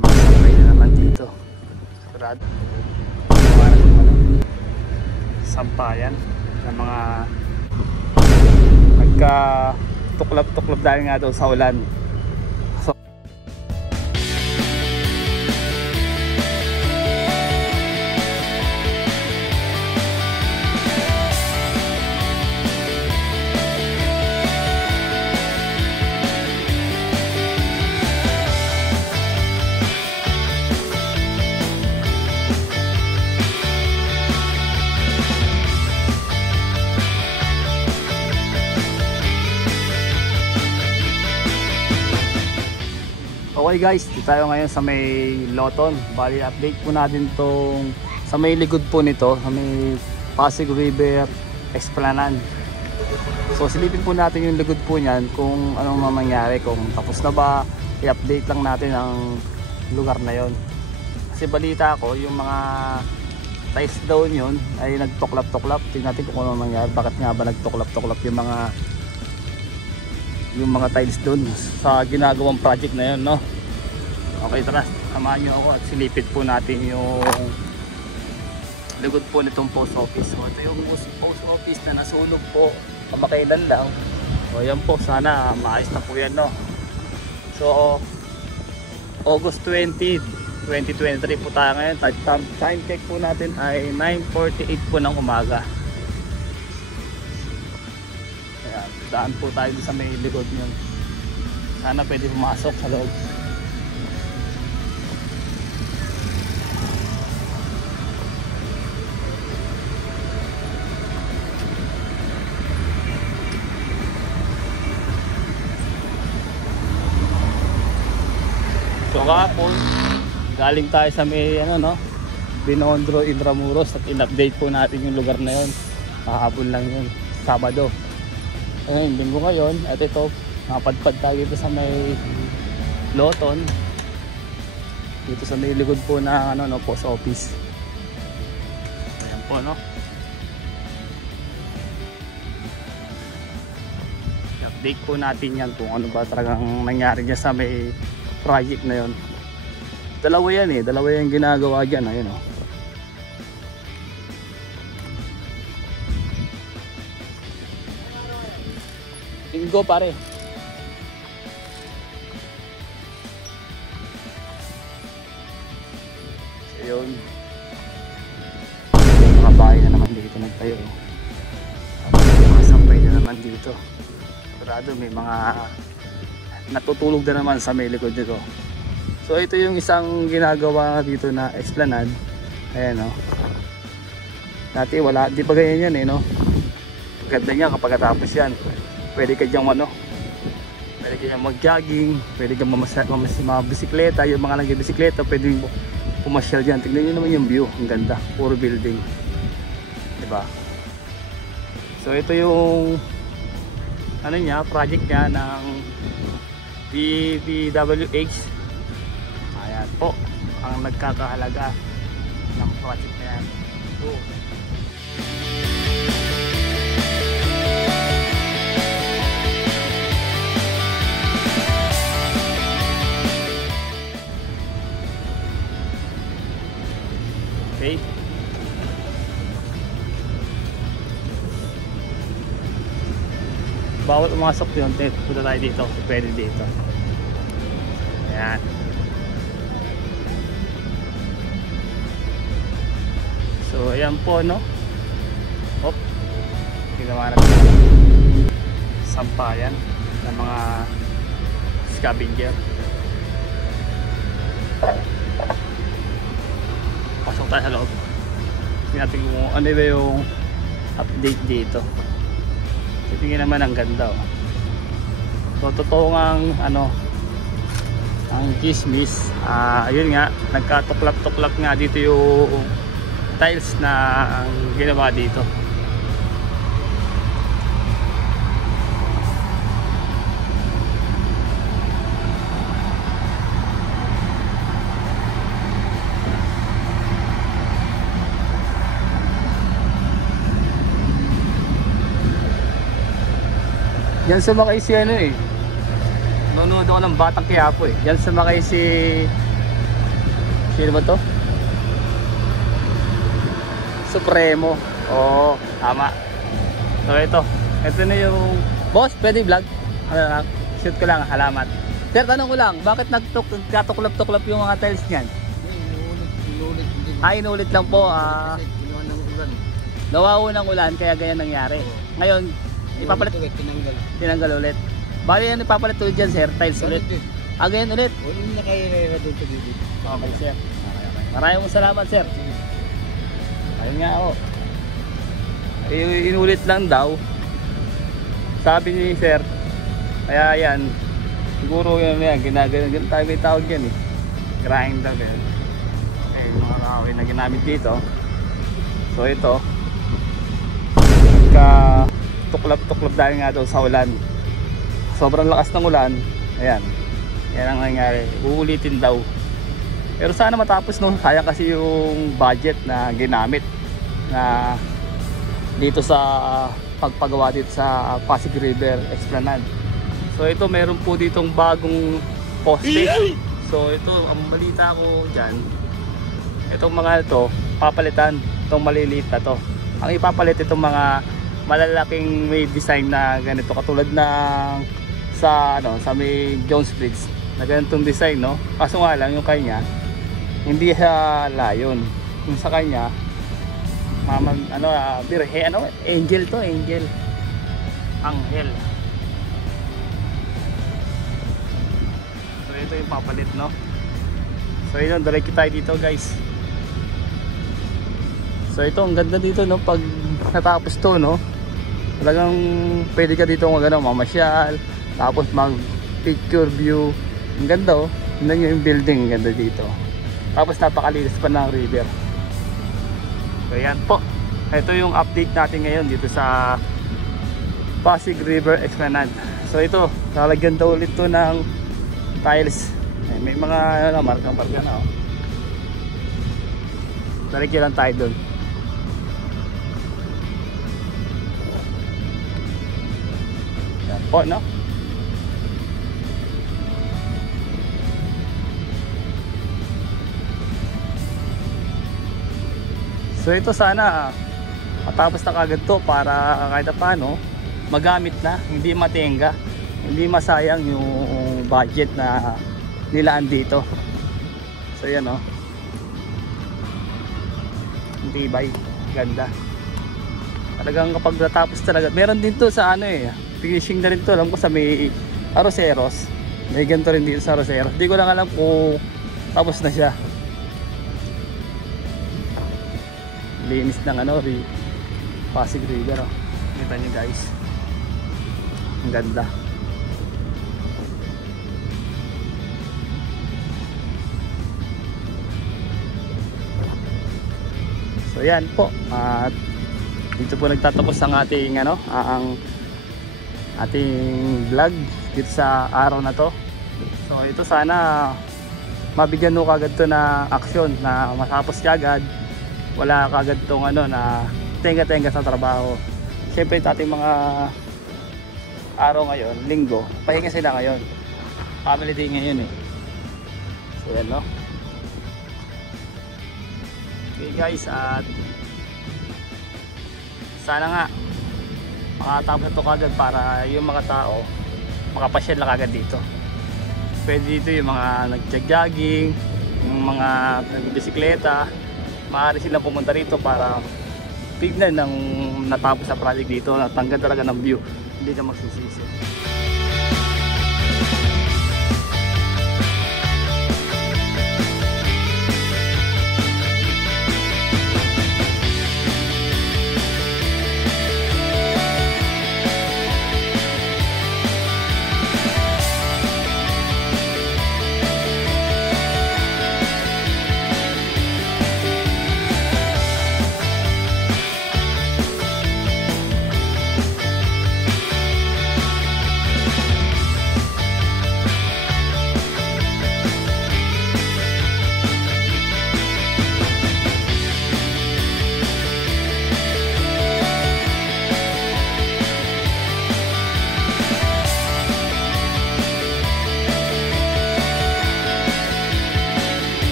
Masakay na naman dito. Sigurado. Sampayan ng mga nagka tuklap-tuklap dahil nga daw sa ulan. So, okay guys, dito tayo ngayon sa may Loton. Bali update po natin tong sa may likod po nito, sa may Pasig River Esplanade. So silipin po natin yung likod po niyan kung anong mangyari, kung tapos na ba, i-update lang natin ang lugar na yon. Kasi balita ko yung mga ties down yun ay nagtuklap-tuklap. Tingnan natin kung anong mangyari, bakit nga ba nagtuklap-tuklap yung mga tiles doon sa ginagawang project na yun, no? Okay, tara, samahan nyo ako at silipit po natin yung likod po nitong post office. So ito yung post office na nasunog po kamakailan lang. So yan po, sana maayos na po yan, no? So August 20, 2023 po tayo ngayon. Time check po natin ay 9:48 po ng umaga. Ayan, daan po tayo sa may likod nyo. Sana pwede pumasok sa loob. So kahapon, galing tayo sa may Binondo, Intramuros, at in-update po natin yung lugar na yun. Kahapon lang yun, Sabado. Ayun, linggo ngayon, at ito, napadpad tayo dito sa may Loton. Dito sa may likod po na post office. Ayan po, no? I-update po natin yan kung ano ba talagang nangyari niya sa may project na yon. Dalawa yan dalawa yung ginagawa dyan, ayun o. Linggo pare. Ayun. Mga bahay na naman dito nagtayo. Mga sampay na naman dito. Sigurado may mga natutulog na naman sa may likod nito. So ito yung isang ginagawa dito na esplanade. Ayan o. Dati wala, di pa ganyan yan no. Ganda niya kapag tapos yan. Pwede ka diyang pwede ka diyang mag-jogging, pwede ka mabisikleta. Yung mga nag-bisikleta pwede pumasyal dyan. Tignan nyo naman yung view, ang ganda, puro building, diba? So ito yung project niya ng DPWH. Ayan po ang nagkakahalaga ng project na yan. So, okay. Bawal umasok yun, punta tayo dito, pwede dito. Ayan. So ayan po, no? Hop, ginawa natin sampayan ng mga scavenger. Pasok tayo sa loob. Tingnan natin kung ano ba yung update dito. Tingnan naman, ang ganda oh. So totoo ang ang chismis, ayun nga, nagkatuklap-tuklap nga dito yung tiles na ang ginawa dito. Yan sumakay si nanonood ako ng Batang Quiapo eh. Yan sumakay si Sino ba to? Supremo. Oo, tama. So ito na yung boss, pwede vlog? Ano lang, shoot ko lang, halamat. Sir, tanong ko lang, bakit nagtuklap-tuklap yung mga tiles niyan? Inulit. Inulit lang po. Kasi kinuha ng ulan. Nawawo ng ulan, kaya ganyan nangyari. Ngayon, ipapalit, tinanggal ulit. Bali yan ipapalit ulit dyan, sir, tiles ulit. Ganyan ulit. Wala na kayo doon sa gilid. Okay, sir. Maraming salamat, sir. Ayun nga ako. Inulit lang daw. Sabi ni sir, kaya yan, siguro yan, ginagawa tayo may tawag yan eh. Grinder yan. Mga kahoy na ginamit dito. So ito, tuklap-tuklap dahil nga daw sa ulan. Sobrang lakas ng ulan. Ayan, yan ang nangyari. Uulitin daw. Pero sana matapos, no? Sayang kasi yung budget na ginamit na dito sa pagpagawa dito sa Pasig River Esplanade. So ito, meron po ditong bagong poste. So ito, ang balita ko dyan, itong mga ito papalitan, itong maliliit na to. Ang ipapalit itong mga malalaking may design na ganito, katulad ng sa may Jones Bridge na ganitong design, no? Kaso nga lang yung kanya hindi siya layon. Yung sa kanya angel to, angel. So ito yung papalit, no? So yun, diretso tayo dito, guys. So ito, ang ganda dito, no? Pag natapos to, no? Talagang pwede ka dito mamasyal, tapos mag picture view. Ang ganda, oh. Tingnan nyo yung building, ang ganda dito. Tapos napakalinis pa ng river. So yan po, ito yung update natin ngayon dito sa Pasig River Esplanade. So ito, lalagyan daw ulit to ng tiles. May mga marka-marka na, oh. Lalagyan lang tayo dun. Yan po, no? So ito, sana matapos na kagad to para kahit paano magamit na, hindi matenga, hindi masayang yung budget na nilaan dito. So yan, oh. Hindi bay, ganda. Talagang kapag natapos talaga, meron din to sa finishing na rin to, alam ko sa may Aroseros. May ganito rin dito sa Aroseros. Hindi ko lang alam kung tapos na siya. Linis ng Pasig River, oh. Kita nyo, guys, ang ganda. So yan po, at dito po nagtatapos ang ating ang ating vlog dito sa araw na to. So ito, sana mabigyan nyo kagad to na aksyon na matapos kagad. Wala kagad tong na tenga-tenga sa trabaho. Siyempre ating mga araw ngayon, linggo, pahinga sila ngayon. Family day ngayon eh. So yan, no? Okay, guys, at sana nga makatapos na to kagad para yung mga tao makapasyal na kagad dito. Pwede dito yung mga nag-jogging, yung mga nag-bisikleta, maaari silang pumunta rito para tignan ng natapos sa project dito, natanggal talaga ng view, hindi ka magsisisi.